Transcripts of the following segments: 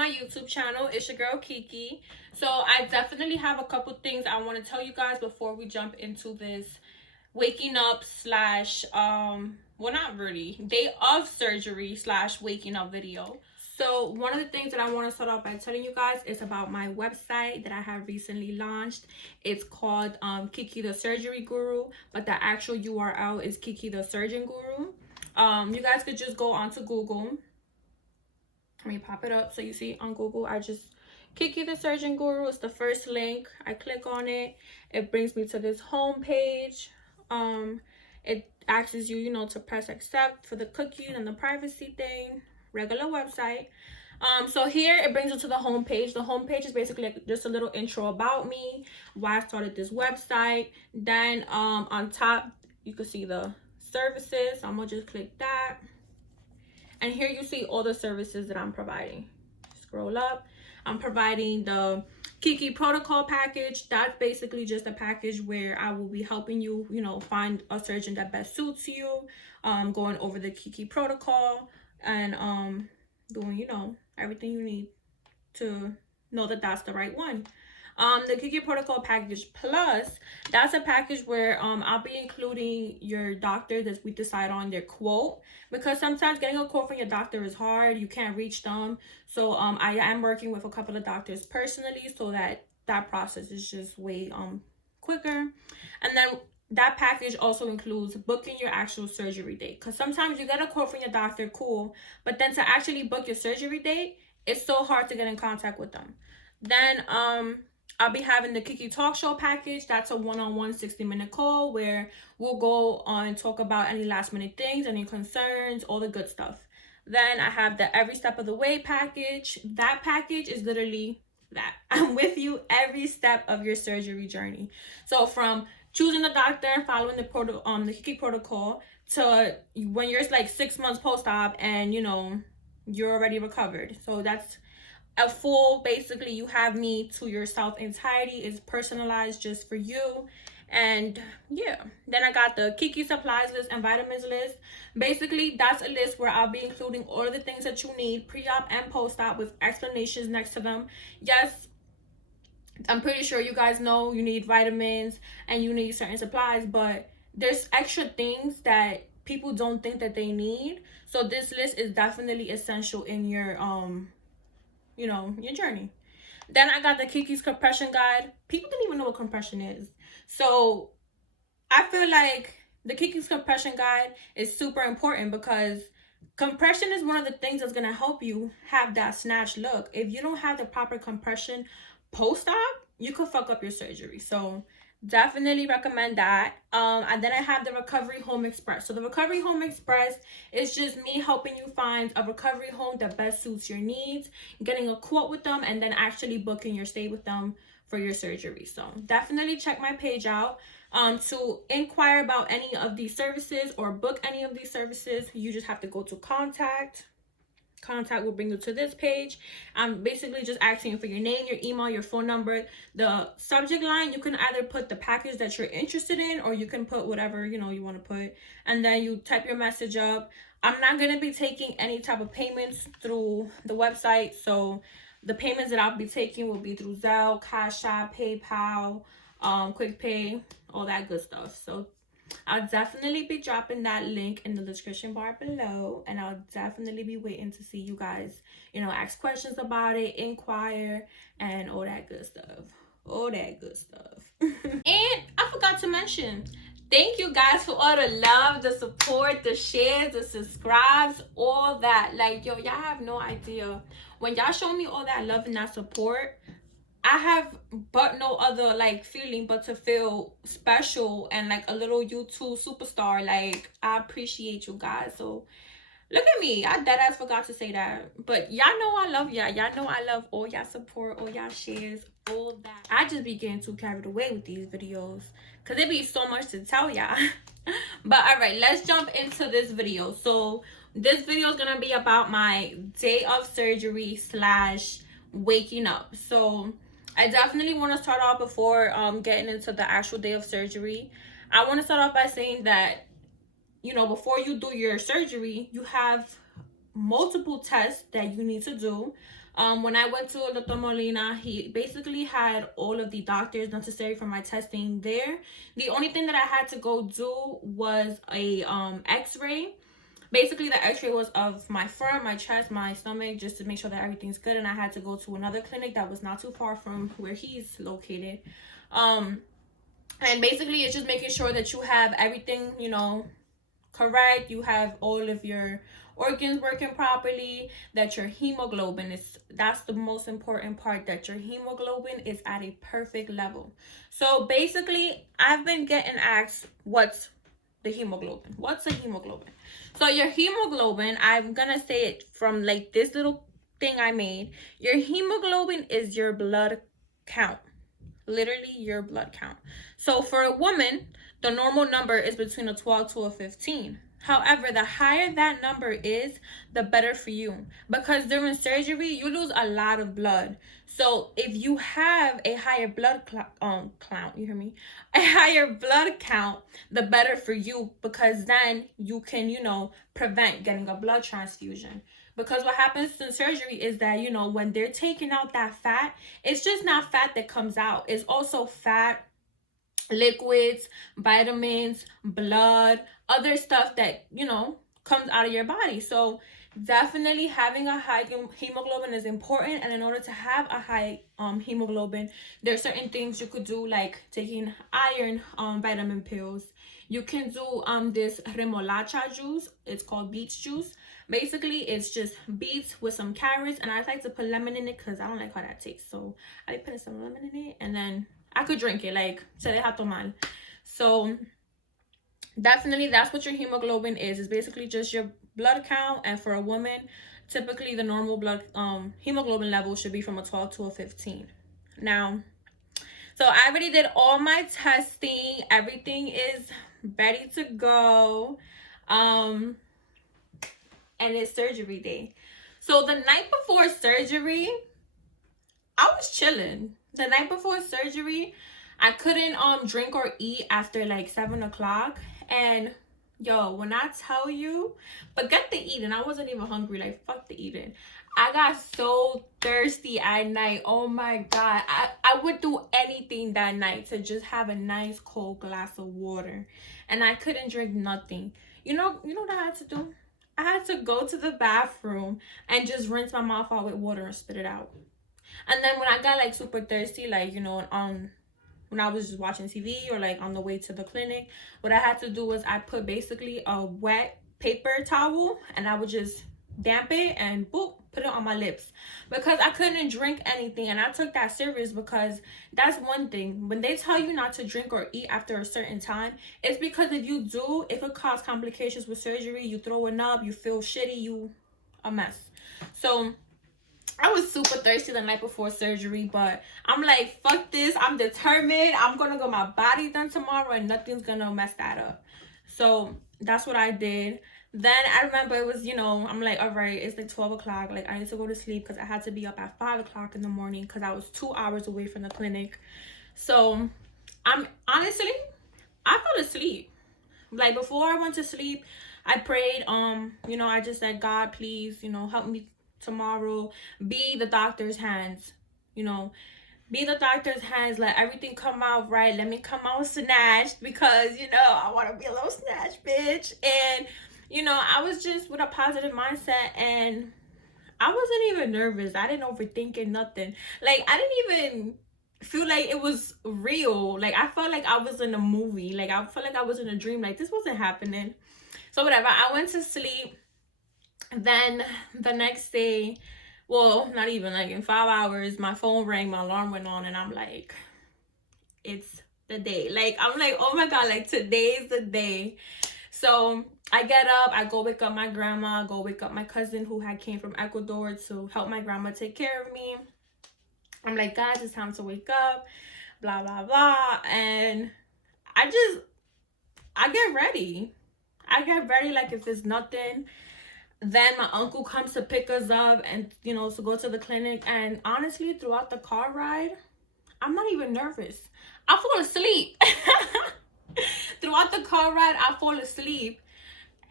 my YouTube channel. It's your girl Kiki. So I definitely have a couple things I want to tell you guys before we jump into this waking up slash well, not really, day of surgery slash waking up video. So one of the things that I want to start off by telling you guys is about my website that I have recently launched. It's called Kiki the Surgery Guru, but the actual URL is Kiki the Surgeon Guru. You guys could just go onto Google. Let me pop it up so you see on Google. I just Kiki the Surgeon Guru is the first link. I click on it. It brings me to this home page. It asks you, you know, to press accept for the cookies and the privacy thing. Regular website. So here it brings you to the home page. The home page is basically like just a little intro about me, why I started this website. Then on top you can see the services. I'm gonna just click that, and here you see all the services that I'm providing. Scroll up. I'm providing the Kiki protocol package. That's basically just a package where I will be helping you, you know, find a surgeon that best suits you, going over the Kiki protocol, and doing, you know, everything you need to know that that's the right one. The Kiki protocol package plus, that's a package where I'll be including your doctor that we decide on their quote, because sometimes getting a quote from your doctor is hard. You can't reach them. So I am working with a couple of doctors personally, so that process is just way quicker. And then that package also includes booking your actual surgery date, because sometimes you get a quote from your doctor, cool, but then to actually book your surgery date, it's so hard to get in contact with them. Then I'll be having the Kiki Talk Show package. That's a one-on-one 60-minute call where we'll go on and talk about any last-minute things, any concerns, all the good stuff. Then I have the Every Step of the Way package. That package is literally that. I'm with you every step of your surgery journey. So from choosing the doctor and following the Kiki protocol to when you're like 6 months post-op and, you know, you're already recovered. So that's a full, basically you have me to yourself entirety. Is personalized just for you. And yeah, then I got the Kiki supplies list and vitamins list. Basically that's a list where I'll be including all of the things that you need pre-op and post-op with explanations next to them. Yes, I'm pretty sure you guys know you need vitamins and you need certain supplies, but there's extra things that people don't think that they need. So this list is definitely essential in your you know, your journey. Then I got the Kiki's compression guide. People don't even know what compression is. So I feel like the Kiki's compression guide is super important, because compression is one of the things that's going to help you have that snatch look. If you don't have the proper compression post-op, you could fuck up your surgery. So definitely recommend that. And then I have the Recovery Home Express. So the Recovery Home Express is just me helping you find a recovery home that best suits your needs, getting a quote with them, and then actually booking your stay with them for your surgery. So definitely check my page out. To inquire about any of these services or book any of these services, you just have to go to contact will bring you to this page. I'm basically just asking for your name, your email, your phone number. The subject line, you can either put the package that you're interested in, or you can put whatever, you know, you want to put, and then you type your message up. I'm not going to be taking any type of payments through the website, so the payments that I'll be taking will be through Zelle, Cash App, PayPal, Quick Pay, all that good stuff. So I'll definitely be dropping that link in the description bar below, and I'll definitely be waiting to see you guys, you know, ask questions about it, inquire, and all that good stuff. All that good stuff. And I forgot to mention, thank you guys for all the love, the support, the shares, the subscribes, all that. Like, yo, y'all have no idea. When y'all show me all that love and that support, I have but no other like feeling but to feel special and like a little YouTube superstar. Like, I appreciate you guys. So look at me, I deadass forgot to say that, but y'all know I love y'all. Y'all know I love all y'all support, all y'all shares, all that. I just be getting too carried away with these videos because it be so much to tell y'all. But all right, let's jump into this video. So this video is gonna be about my day of surgery slash waking up. So I definitely want to start off before getting into the actual day of surgery. I want to start off by saying that, you know, before you do your surgery, you have multiple tests that you need to do. When I went to Dr. Molina, he basically had all of the doctors necessary for my testing there. The only thing that I had to go do was a x-ray. Basically, the x-ray was of my front, my chest, my stomach, just to make sure that everything's good. And I had to go to another clinic that was not too far from where he's located. And basically, it's just making sure that you have everything, you know, correct. You have all of your organs working properly, that your hemoglobin is, that's the most important part, that your hemoglobin is at a perfect level. So basically, I've been getting asked, what's the hemoglobin? What's a hemoglobin? So your hemoglobin, I'm gonna say it from like this little thing I made. Your hemoglobin is your blood count. Literally your blood count. So for a woman, the normal number is between a 12 to a 15. However, the higher that number is, the better for you, because during surgery you lose a lot of blood. So if you have a higher blood count, you hear me, a higher blood count, the better for you, because then you can, you know, prevent getting a blood transfusion. Because what happens in surgery is that, you know, when they're taking out that fat, it's just not fat that comes out, it's also fat, liquids, vitamins, blood, other stuff that, you know, comes out of your body. So definitely having a high hemoglobin is important. And in order to have a high hemoglobin, there's certain things you could do, like taking iron vitamin pills. You can do this remolacha juice. It's called beets juice. Basically, it's just beets with some carrots, and I like to put lemon in it because I don't like how that tastes. So I put some lemon in it, and then I could drink it, like, se deja tomar. So definitely that's what your hemoglobin is. It's basically just your blood count. And for a woman, typically the normal blood hemoglobin level should be from a 12 to a 15. Now, so I already did all my testing. Everything is ready to go. And it's surgery day. So the night before surgery, I was chilling. The night before surgery, I couldn't drink or eat after like 7 o'clock. And yo, when I tell you, forget the eating, I wasn't even hungry. Like, fuck the eating. I got so thirsty at night. Oh my god, I would do anything that night to just have a nice cold glass of water. And I couldn't drink nothing. You know what I had to do? I had to go to the bathroom and just rinse my mouth out with water and spit it out. And then when I got like super thirsty, like, you know, when I was just watching TV or like on the way to the clinic, what I had to do was I put basically a wet paper towel, and I would just damp it and boop, put it on my lips, because I couldn't drink anything. And I took that serious, because that's one thing. When they tell you not to drink or eat after a certain time, it's because if you do, it could cause complications with surgery. You throwing up, you feel shitty, you a mess. So I was super thirsty the night before surgery, but I'm like, fuck this. I'm determined. I'm gonna get my body done tomorrow, and nothing's gonna mess that up. So that's what I did. Then I remember it was, you know, I'm like, all right, it's like 12 o'clock. Like, I need to go to sleep because I had to be up at 5 o'clock in the morning because I was 2 hours away from the clinic. So I'm honestly, I fell asleep. Like, before I went to sleep, I prayed, you know, I just said, God, please, you know, help me tomorrow. Be the doctor's hands, you know, be the doctor's hands. Let everything come out right. Let me come out snatched, because, you know, I want to be a little snatched bitch. And, you know, I was just with a positive mindset, and I wasn't even nervous. I didn't overthink it, nothing. Like, I didn't even feel like it was real. Like, I felt like I was in a movie. Like, I felt like I was in a dream. Like, this wasn't happening. So whatever, I went to sleep. Then the next day, well, not even, like in 5 hours, my phone rang, my alarm went on, and I'm like, it's the day. Like, I'm like, oh my god, like, today's the day. So I get up, I go wake up my grandma, go wake up my cousin who had came from Ecuador to help my grandma take care of me. I'm like, guys, it's time to wake up, blah blah blah. And I get ready. I get ready like if it's nothing. Then my uncle comes to pick us up and, you know, to go to the clinic. And honestly, throughout the car ride, I'm not even nervous. I fall asleep. Throughout the car ride, I fall asleep.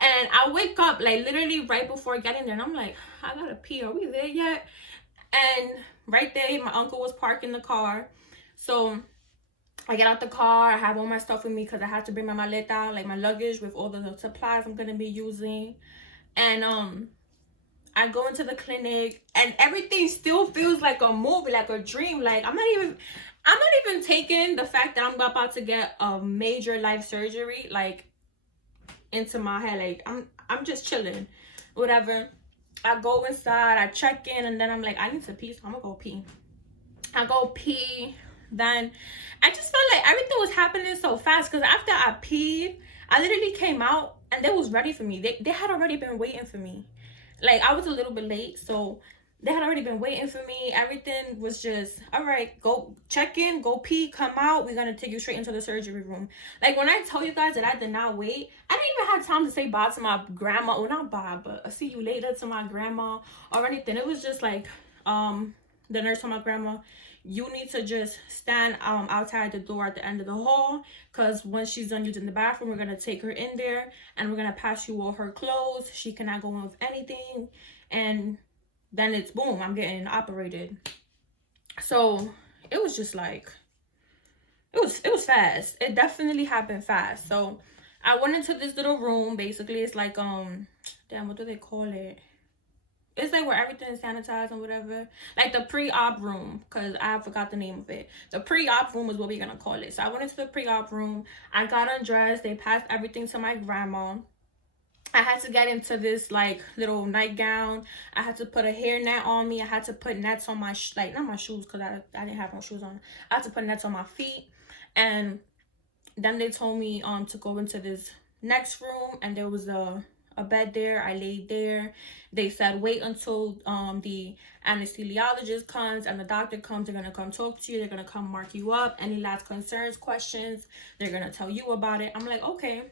And I wake up, like, literally right before getting there. And I'm like, I gotta pee. Are we there yet? And right there, my uncle was parking the car. So I get out the car. I have all my stuff with me because I had to bring my maleta, like my luggage with all the supplies I'm gonna be using. And I go into the clinic, and everything still feels like a movie, like a dream. Like I'm not even taking the fact that I'm about to get a major life surgery like into my head. Like I'm just chilling, whatever. I go inside, I check in, and then I'm like, I need to pee, so I'm gonna go pee. I go pee. Then I just felt like everything was happening so fast, because after I peed, I literally came out and they was ready for me. They had already been waiting for me. Like, I was a little bit late, so they had already been waiting for me. Everything was just, all right, go check in, go pee, come out. We're going to take you straight into the surgery room. Like, when I tell you guys that I did not wait, I didn't even have time to say bye to my grandma. Well, not bye, but I'll see you later to my grandma or anything. It was just like, the nurse told my grandma, you need to just stand outside the door at the end of the hall, because once she's done using the bathroom, we're going to take her in there and we're going to pass you all her clothes. She cannot go in with anything, and then it's boom, I'm getting operated. So it was just like, it was fast. It definitely happened fast. So I went into this little room. Basically, it's like damn, what do they call it? It's like where everything is sanitized and whatever. Like the pre-op room, because I forgot the name of it. The pre-op room is what we're going to call it. So I went into the pre-op room. I got undressed. They passed everything to my grandma. I had to get into this like little nightgown. I had to put a hairnet on me. I had to put nets on my, like, not my shoes, because I didn't have no shoes on. I had to put nets on my feet. And then they told me to go into this next room, and there was a bed there. I laid there. They said wait until the anesthesiologist comes and the doctor comes. They're gonna come talk to you. They're gonna come mark you up. Any last concerns, questions, they're gonna tell you about it. I'm like, okay.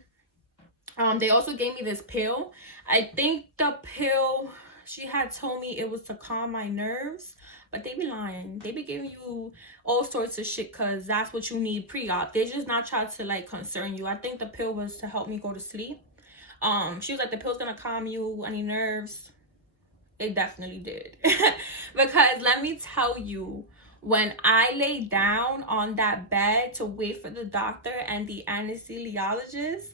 They also gave me this pill. I think the pill, she had told me it was to calm my nerves, but they be lying. They be giving you all sorts of shit because that's what you need pre-op. They just not try to like concern you. I think the pill was to help me go to sleep. She was like, the pill's gonna calm you, any nerves. It definitely did. Because let me tell you, when I lay down on that bed to wait for the doctor and the anesthesiologist,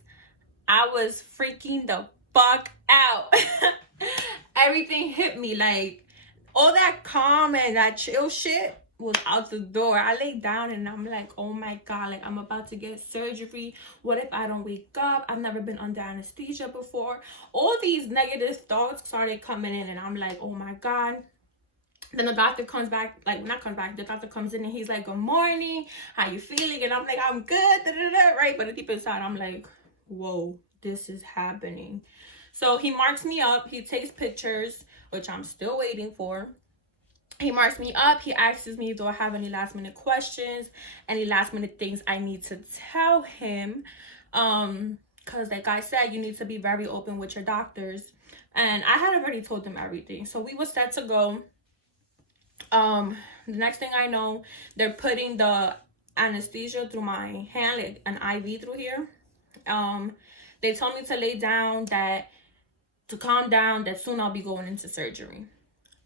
I was freaking the fuck out. Everything hit me. Like, all that calm and that chill shit was out the door. I laid down and I'm like, oh my God, like I'm about to get surgery. What if I don't wake up? I've never been under anesthesia before. All these negative thoughts started coming in, and I'm like, oh my God. Then the doctor comes back, like, not comes back, the doctor comes in and he's like, good morning, how you feeling? And I'm like, I'm good, right? But deep inside, I'm like, whoa, this is happening. So he marks me up. He takes pictures, which I'm still waiting for. He marks me up. He asks me, do I have any last minute questions, any last minute things I need to tell him? Because like I said, you need to be very open with your doctors. And I had already told them everything. So we were set to go. The next thing I know, they're putting the anesthesia through my hand, like an IV through here. They told me to lay down, that to calm down, that soon I'll be going into surgery.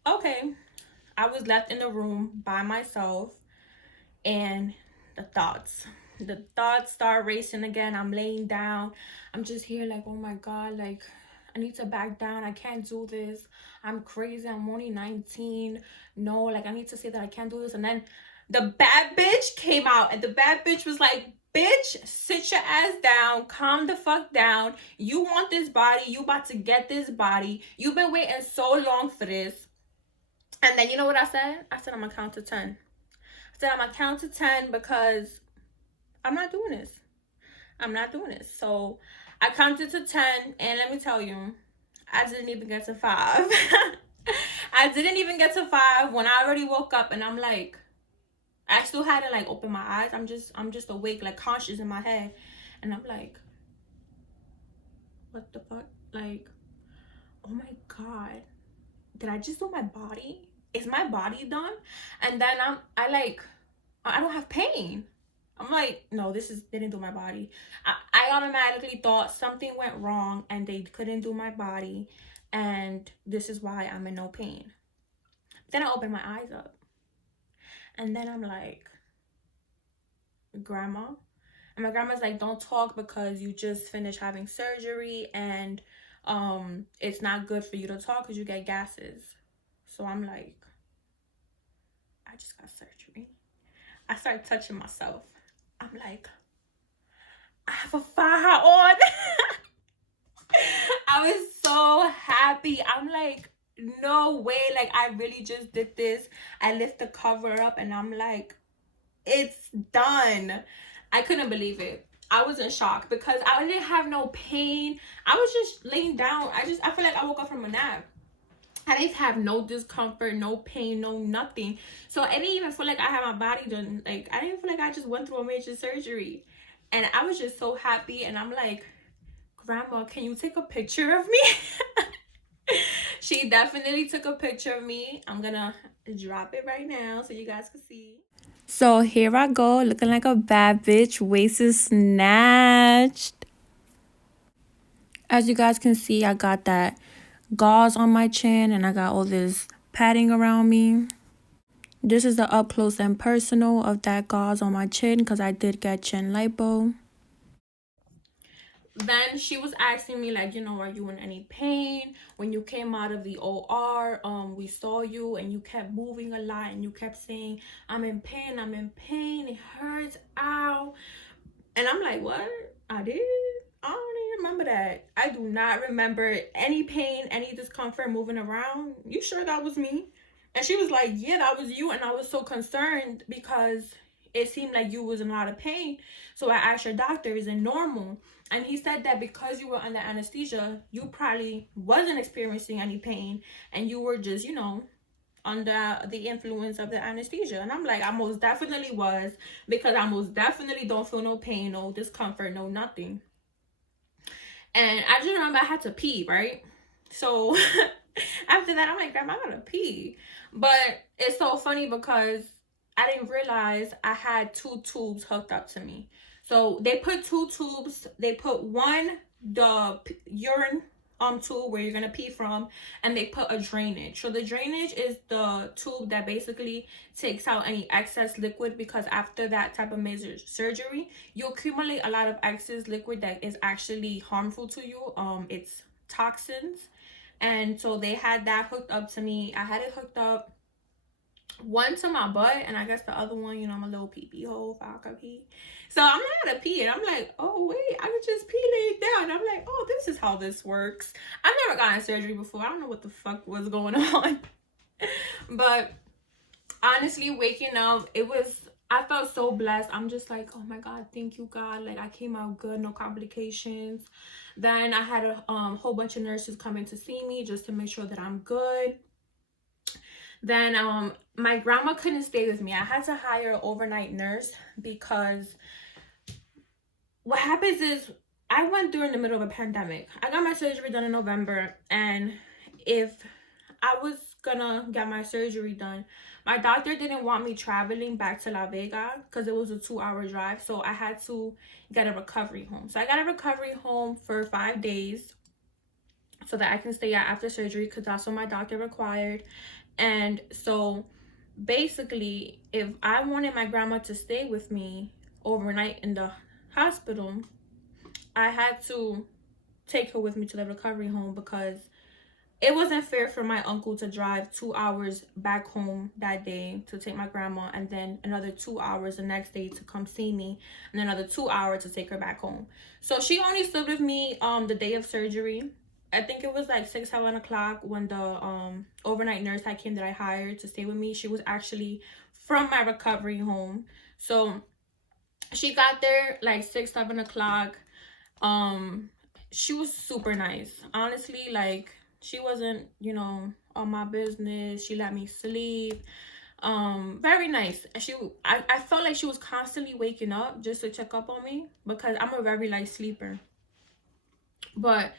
Okay. I was left in the room by myself, and the thoughts start racing again. I'm laying down. I'm just here like, oh my God, like I need to back down. I can't do this. I'm crazy. I'm only 19. No, like I need to say that I can't do this. And then the bad bitch came out, and the bad bitch was like, bitch, sit your ass down, calm the fuck down. You want this body. You about to get this body. You've been waiting so long for this. And then you know what I said? I said, I'm going to count to 10. I said, I'm going to count to 10 because I'm not doing this. I'm not doing this. So I counted to 10. And let me tell you, I didn't even get to 5. I didn't even get to 5 when I already woke up. And I'm like, I still hadn't like opened my eyes. I'm just awake, like conscious in my head. And I'm like, what the fuck? Like, oh my God. Did I just do my body? Is my body done? And then I don't have pain. I'm like, no, they didn't do my body. I automatically thought something went wrong and they couldn't do my body, and this is why I'm in no pain. Then I open my eyes up. And then I'm like, Grandma? And my grandma's like, don't talk because you just finished having surgery and it's not good for you to talk because you get gases. So I'm like, I just got surgery. I started touching myself. I'm like, I have a faja on. I was so happy. I'm like, no way. Like, I really just did this. I lift the cover up and I'm like, it's done. I couldn't believe it. I was in shock because I didn't have no pain. I was just laying down. I feel like I woke up from a nap. I didn't have no discomfort, no pain, no nothing. So I didn't even feel like I had my body done. Like, I didn't feel like I just went through a major surgery. And I was just so happy. And I'm like, Grandma, can you take a picture of me? She definitely took a picture of me. I'm gonna drop it right now so you guys can see. So here I go, looking like a bad bitch. Waist is snatched. As you guys can see, I got that gauze on my chin and I got all this padding around me. This is the up close and personal of that gauze on my chin because I did get chin lipo. Then she was asking me, like, are you in any pain? When you came out of the OR, we saw you and you kept moving a lot and you kept saying, I'm in pain, it hurts, ow. And I'm like, what? I did? I don't even remember that. I do not remember any pain, any discomfort moving around. You sure that was me? And she was like, yeah, that was you. And I was so concerned because it seemed like you was in a lot of pain. So I asked your doctor, is it normal? And he said that because you were under anesthesia, you probably wasn't experiencing any pain and you were just, under the influence of the anesthesia. And I'm like, I most definitely was, because I most definitely don't feel no pain, no discomfort, no nothing. And I just remember I had to pee, right? So after that, I'm like, Grandma, I gotta pee. But it's so funny because I didn't realize I had 2 tubes hooked up to me. So they put 2 tubes. They put one, the urine tube where you're gonna pee from, and they put a drainage. So the drainage is the tube that basically takes out any excess liquid, because after that type of major surgery, you accumulate a lot of excess liquid that is actually harmful to you. It's toxins. And so they had that hooked up to me. I had it hooked up, one to my butt, and I guess the other one, I'm a little pee-pee hole if I could pee. So I'm not a pee, and I'm like, oh wait, I could just pee laid down. I'm like, oh, this is how this works. I've never gotten surgery before. I don't know what the fuck was going on. But honestly, waking up, I felt so blessed. I'm just like, oh my God, thank you, God. Like, I came out good, no complications. Then I had a whole bunch of nurses coming to see me just to make sure that I'm good. Then my grandma couldn't stay with me. I had to hire an overnight nurse because what happens is I went during the middle of a pandemic. I got my surgery done in November, and if I was gonna get my surgery done, my doctor didn't want me traveling back to La Vega because it was a 2-hour drive. So I had to get a recovery home. So I got a recovery home for 5 days so that I can stay out after surgery, because that's what my doctor required. And so basically, if I wanted my grandma to stay with me overnight in the hospital, I had to take her with me to the recovery home, because it wasn't fair for my uncle to drive 2 hours back home that day to take my grandma, and then another 2 hours the next day to come see me, and another 2 hours to take her back home. So she only stood with me the day of surgery. I think it was like 6-7 o'clock when the overnight nurse that came that I hired to stay with me. She was actually from my recovery home. So she got there like 6-7 o'clock. She was super nice, honestly. Like, she wasn't, on my business. She let me sleep. Very nice. I felt like she was constantly waking up just to check up on me, because I'm a very light sleeper. But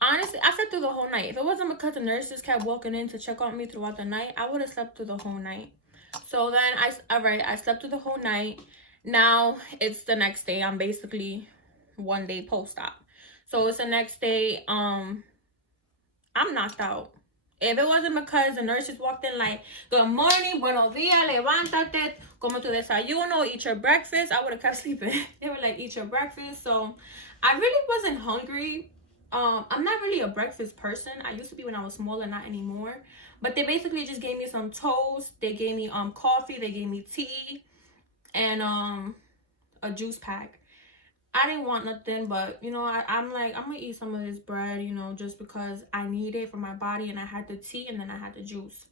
honestly, I slept through the whole night. If it wasn't because the nurses kept walking in to check on me throughout the night, I would have slept through the whole night. So then I slept through the whole night. Now it's the next day. I'm basically 1 day post-op. So it's the next day. I'm knocked out. If it wasn't because the nurses walked in like, good morning, buenos dias, levántate, como tu desayuno, eat your breakfast, I would have kept sleeping. They were like, eat your breakfast. So I really wasn't hungry. I'm not really a breakfast person. I used to be when I was smaller, not anymore. But they basically just gave me some toast. They gave me coffee. They gave me tea and a juice pack. I didn't want nothing, but you know, I'm like, I'm gonna eat some of this bread, you know, just because I need it for my body. And I had the tea and then I had the juice.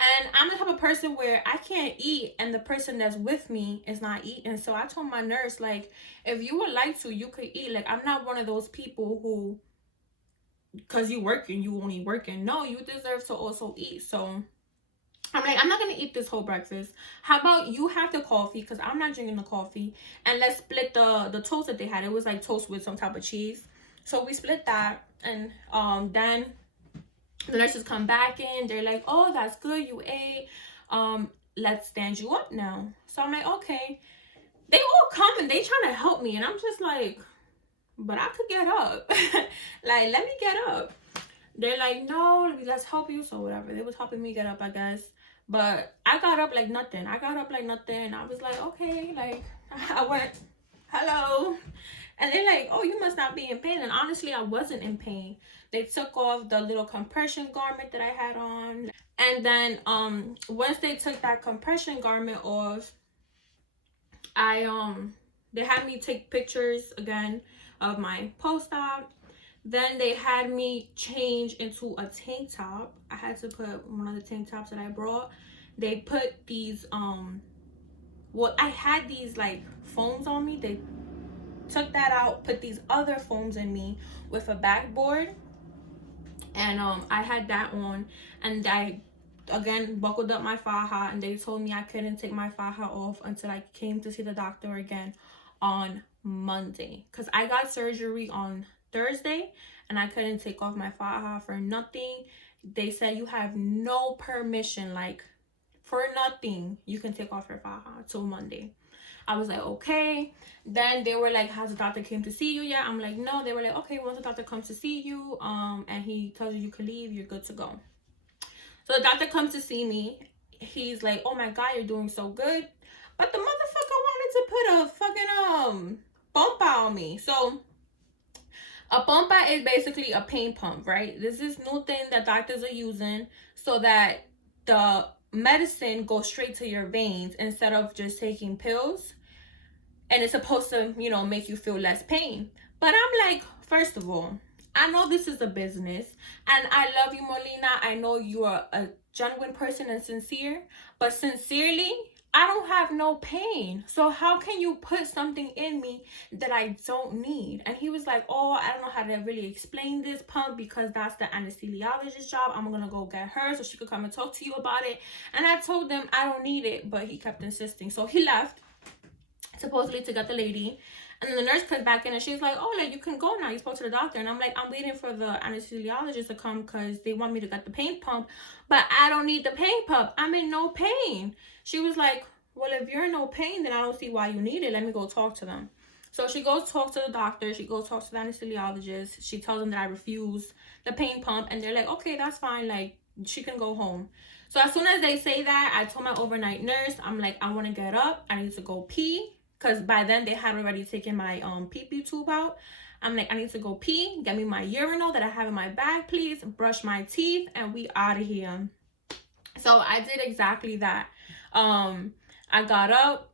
And I'm the type of person where I can't eat and the person that's with me is not eating. So I told my nurse, like, if you would like to, you could eat. Like, I'm not one of those people who, because you working, you only working. No, you deserve to also eat. So I'm like, I'm not gonna eat this whole breakfast. How about you have the coffee, because I'm not drinking the coffee, and let's split the toast that they had. It was like toast with some type of cheese. So we split that, and then the nurses come back in. They're like, oh, that's good, you ate. Let's stand you up now. So I'm like, okay. They all come and they trying to help me, and I'm just like, but I could get up. Like, let me get up. They're like, no, let's help you. So whatever. They was helping me get up, I guess. But I got up like nothing. I got up like nothing. I was like, okay. Like, I went, hello. And they're like, oh, you must not be in pain. And honestly, I wasn't in pain. They took off the little compression garment that I had on. And then once they took that compression garment off, they had me take pictures again of my post-op. Then they had me change into a tank top. I had to put one of the tank tops that I brought. They put these well, I had these like foams on me. They took that out, put these other foams in me with a backboard, and I had that on, and I again buckled up my faja, and they told me I couldn't take my faja off until I came to see the doctor again on Monday, because I got surgery on Thursday and I couldn't take off my faja for nothing. They said you have no permission, like for nothing you can take off your faja till Monday. I was like, okay. Then they were like, has the doctor came to see you yet? I'm like, no. They were like, okay, once the doctor comes to see you and he tells you you can leave, you're good to go. So the doctor comes to see me. He's like, oh my god, you're doing so good. But the motherfucker wanted to put a fucking bump on me. So a pumpa is basically a pain pump, right? This is new thing that doctors are using so that the medicine goes straight to your veins instead of just taking pills. And it's supposed to, you know, make you feel less pain. But I'm like, first of all, I know this is a business and I love you, Molina. I know you are a genuine person and sincere, but sincerely, I don't have no pain. So how can you put something in me that I don't need? And he was like, oh, I don't know how to really explain this pump because that's the anesthesiologist's job. I'm going to go get her so she could come and talk to you about it. And I told them I don't need it, but he kept insisting. So he left, supposedly to get the lady. And then the nurse comes back in and she's like, oh, like, you can go now. You spoke to the doctor. And I'm like, I'm waiting for the anesthesiologist to come because they want me to get the pain pump. But I don't need the pain pump. I'm in no pain. She was like, well, if you're in no pain, then I don't see why you need it. Let me go talk to them. So she goes talk to the doctor. She goes talk to the anesthesiologist. She tells them that I refuse the pain pump. And they're like, okay, that's fine. Like, she can go home. So as soon as they say that, I told my overnight nurse, I'm like, I want to get up. I need to go pee. Because by then they had already taken my pee-pee tube out. I'm like, I need to go pee. Get me my urinal that I have in my bag, please. Brush my teeth and we out of here. So I did exactly that. I got up.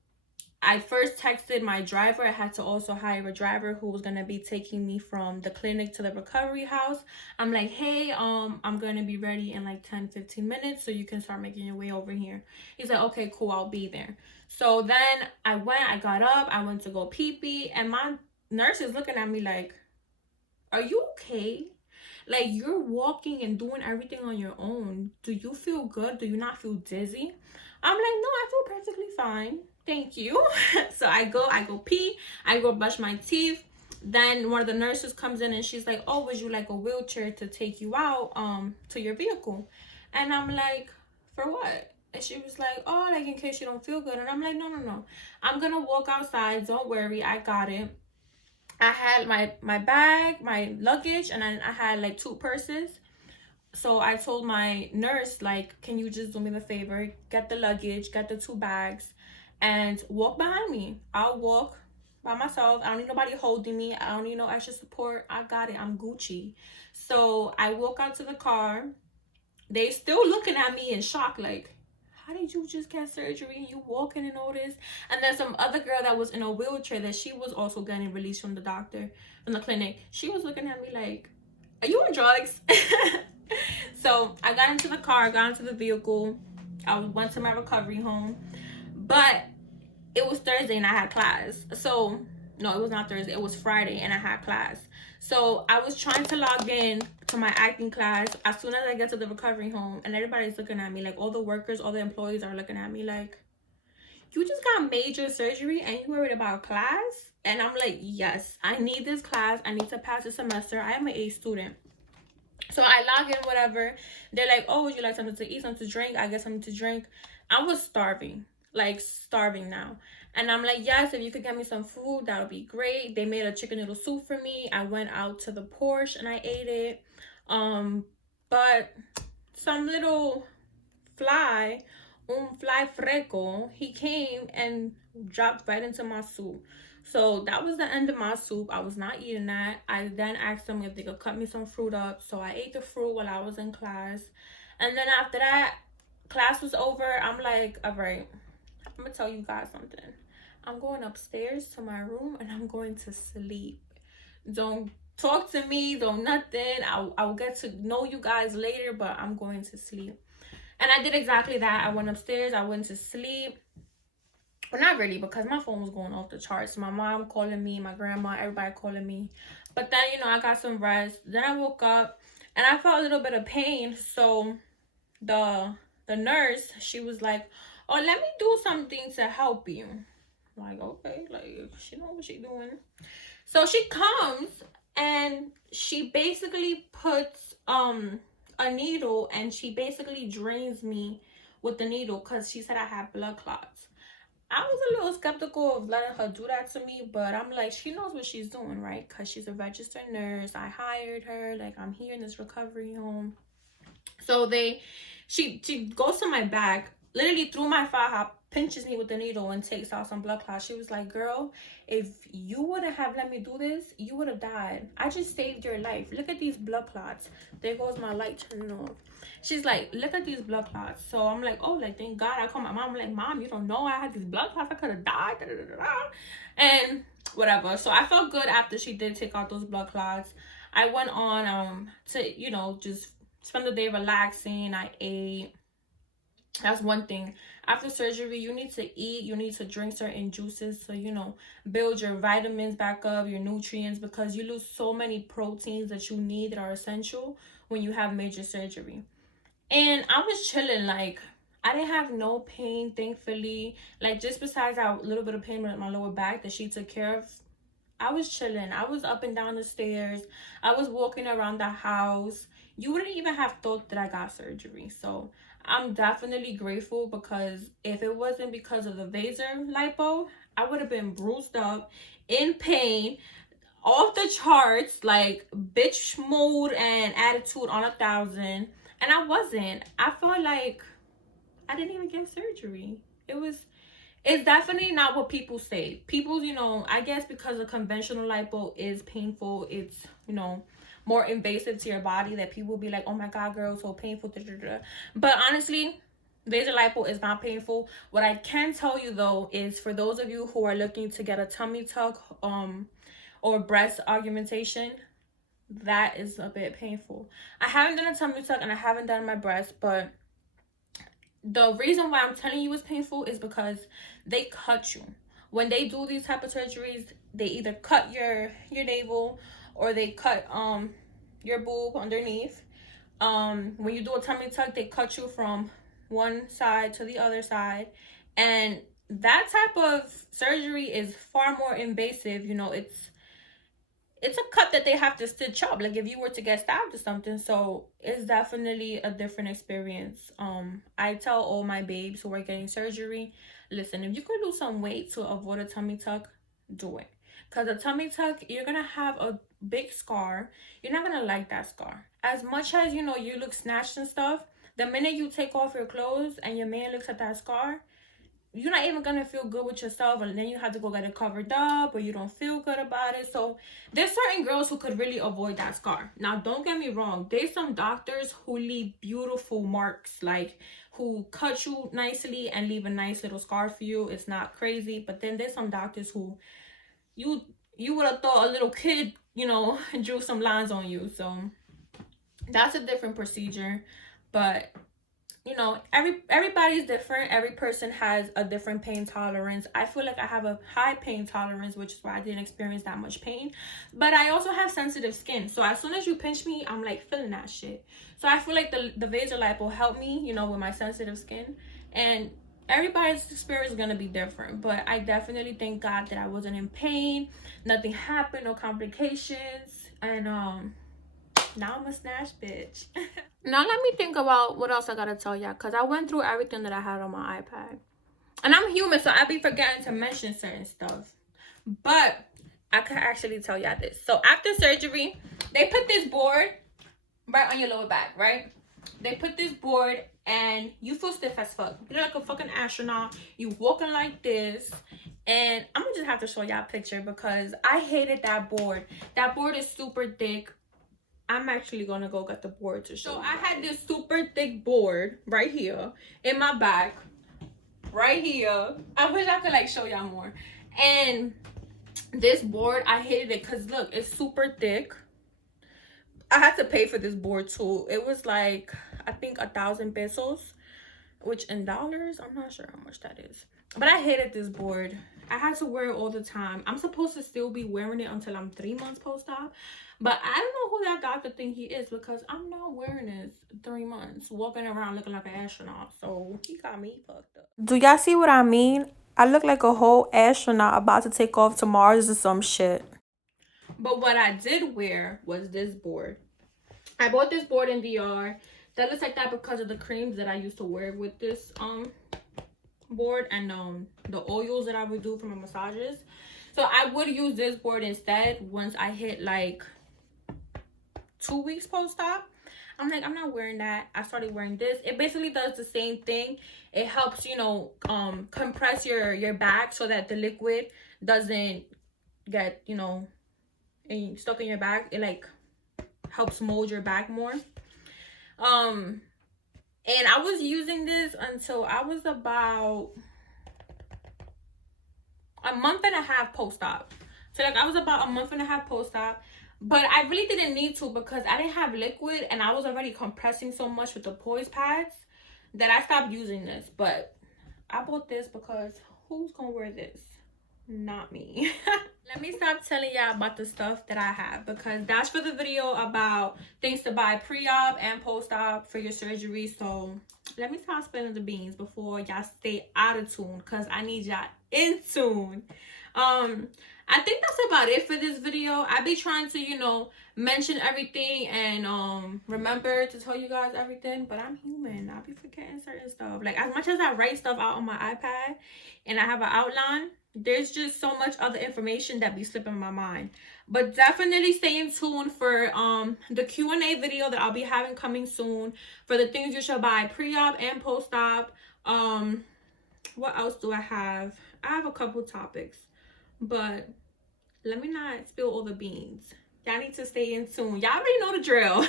I first texted my driver. I had to also hire a driver who was going to be taking me from the clinic to the recovery house. I'm like, hey, I'm going to be ready in like 10-15 minutes so you can start making your way over here. He's like, okay, cool, I'll be there. So then I got up, I went to go pee-pee, and my nurse is looking at me like, are you okay? Like, you're walking and doing everything on your own. Do you feel good? Do you not feel dizzy? I'm like, no, I feel perfectly fine. Thank you. So I go pee, I go brush my teeth. Then one of the nurses comes in and she's like, oh, would you like a wheelchair to take you out to your vehicle? And I'm like, for what? And she was like, oh, like in case you don't feel good. And I'm like, no. I'm going to walk outside. Don't worry. I got it. I had my bag, my luggage, and I had like 2 purses. So I told my nurse, like, can you just do me the favor, get the luggage, get the 2 bags, and walk behind me. I'll walk by myself. I don't need nobody holding me. I don't need no extra support. I got it. I'm Gucci. So I walk out to the car. They still looking at me in shock, like, how did you just get surgery and you walking and all this? And then some other girl that was in a wheelchair that she was also getting released from the doctor, from the clinic. She was looking at me like, are you on drugs? So I got into the car, got into the vehicle. I went to my recovery home. But it was Thursday and I had class. So, no, it was not Thursday. It was Friday and I had class. So I was trying to log in to my acting class as soon as I get to the recovery home. And everybody's looking at me. Like, all the workers, all the employees are looking at me like, you just got major surgery and you worried about class? And I'm like, yes, I need this class. I need to pass the semester. I am an A student. So I log in, whatever. They're like, oh, would you like something to eat, something to drink? I get something to drink. I was starving, like starving now. And I'm like, yes, if you could get me some food, that would be great. They made a chicken noodle soup for me. I went out to the porch and I ate it. But some little fly, un fly freco, he came and dropped right into my soup. So that was the end of my soup. I was not eating that. I then asked them if they could cut me some fruit up. So I ate the fruit while I was in class. And then after that, class was over. I'm like, all right, I'm going to tell you guys something. I'm going upstairs to my room and I'm going to sleep. Don't talk to me, don't nothing. I'll get to know you guys later, but I'm going to sleep. And I did exactly that. I went upstairs, I went to sleep. Well, not really, because my phone was going off the charts. My mom calling me, my grandma, everybody calling me. But then, you know, I got some rest. Then I woke up and I felt a little bit of pain. So the nurse, she was like, oh, let me do something to help you. I'm like, okay, like, she know what she doing. So she comes and she basically puts a needle and she basically drains me with the needle because she said I had blood clots. I was a little skeptical of letting her do that to me, but I'm like, she knows what she's doing, right? Because she's a registered nurse. I hired her. Like, I'm here in this recovery home. So she goes to my back, literally through my faja, pinches me with the needle and takes out some blood clots. She was like, girl, if you wouldn't have let me do this, you would have died. I just saved your life. Look at these blood clots. There goes my light turning off. She's like, look at these blood clots. So I'm like, oh, like, thank God. I call my mom. I'm like, Mom, you don't know I had these blood clots. I could have died. Da, da, da, da. And whatever. So I felt good after she did take out those blood clots. I went on to, you know, just spend the day relaxing. I ate. That's one thing. After surgery, you need to eat, you need to drink certain juices to, you know, build your vitamins back up, your nutrients, because you lose so many proteins that you need that are essential when you have major surgery. And I was chilling, like, I didn't have no pain, thankfully. Like, just besides that little bit of pain with my lower back that she took care of, I was chilling. I was up and down the stairs. I was walking around the house. You wouldn't even have thought that I got surgery. So I'm definitely grateful, because if it wasn't because of the Vaser lipo, I would have been bruised up, in pain, off the charts, like bitch mode and attitude on 1,000. And I wasn't. I felt like I didn't even get surgery. It's definitely not what people say. People, you know, I guess because the conventional lipo is painful, it's, you know, more invasive to your body, that people be like, oh my God, girl, so painful. Da, da, da. But honestly, laser lipo is not painful. What I can tell you though is, for those of you who are looking to get a tummy tuck or breast augmentation, that is a bit painful. I haven't done a tummy tuck and I haven't done my breast, but the reason why I'm telling you it's painful is because they cut you. When they do these type of surgeries, they either cut your navel or they cut your boob underneath. When you do a tummy tuck, they cut you from one side to the other side, and that type of surgery is far more invasive. You know, it's a cut that they have to stitch up, like if you were to get stabbed or something. So it's definitely a different experience. I tell all my babes who are getting surgery, listen, if you could lose some weight to avoid a tummy tuck, do it. Because a tummy tuck, you're gonna have a big scar. You're not gonna like that scar. As much as, you know, you look snatched and stuff, the minute you take off your clothes and your man looks at that scar, you're not even gonna feel good with yourself, and then you have to go get it covered up, or you don't feel good about it. So there's certain girls who could really avoid that scar. Now, don't get me wrong, there's some doctors who leave beautiful marks, like who cut you nicely and leave a nice little scar for you. It's not crazy. But then there's some doctors who you would have thought a little kid, you know, drew some lines on you. So that's a different procedure. But you know, everybody's different. Every person has a different pain tolerance. I feel like I have a high pain tolerance, which is why I didn't experience that much pain. But I also have sensitive skin, so as soon as you pinch me, I'm like feeling that shit. So I feel like the Vaser lipo helped me, you know, with my sensitive skin. And everybody's experience is gonna be different, but I definitely thank God that I wasn't in pain. Nothing happened, no complications. And now I'm a snatch bitch. Now let me think about what else I gotta tell y'all, because I went through everything that I had on my iPad. And I'm human, so I be forgetting to mention certain stuff. But I could actually tell y'all this. So after surgery, they put this board right on your lower back, right? They put this board and you feel stiff as fuck. You're like a fucking astronaut. You walking like this. And I'm gonna just have to show y'all a picture because I hated that board. That board is super thick. I'm actually gonna go get the board to show. So I had this super thick board right here in my back, right here. I wish I could like show y'all more. And this board, I hated it because look, it's super thick. I had to pay for this board too. It was like, I think 1,000 pesos, which in dollars, I'm not sure how much that is. But I hated this board. I had to wear it all the time. I'm supposed to still be wearing it until I'm 3 months post-op. But I don't know who that doctor think he is, because I'm not wearing this 3 months, walking around looking like an astronaut. So he got me fucked up. Do y'all see what I mean? I look like a whole astronaut about to take off to Mars or some shit. But what I did wear was this board. I bought this board in DR. That looks like that because of the creams that I used to wear with this board and the oils that I would do for my massages. So I would use this board instead once I hit like 2 weeks post-op. I'm like, I'm not wearing that. I started wearing this. It basically does the same thing. It helps, you know, compress your back so that the liquid doesn't get, you know, stuck in your back. It like helps mold your back more. And I was using this until I was about a month and a half post-op. So like I was about a month and a half post-op. But I really didn't need to because I didn't have liquid and I was already compressing so much with the poise pads that I stopped using this. But I bought this because who's gonna wear this? Not me. Let me stop telling y'all about the stuff that I have, because that's for the video about things to buy pre-op and post-op for your surgery. So let me stop spilling the beans before y'all stay out of tune, because I need y'all in tune. I think that's about it for this video. I be trying to, you know, mention everything and remember to tell you guys everything, but I'm human. I be forgetting certain stuff. Like, as much as I write stuff out on my iPad and I have an outline, there's just so much other information that be slipping my mind. But definitely stay in tune for the Q&A video that I'll be having coming soon for the things you should buy pre-op and post-op. What else do I have? I have a couple topics, but let me not spill all the beans. Y'all need to stay in tune. Y'all already know the drill.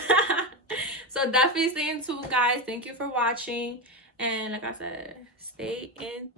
So definitely stay in tune, guys. Thank you for watching. And like I said, stay in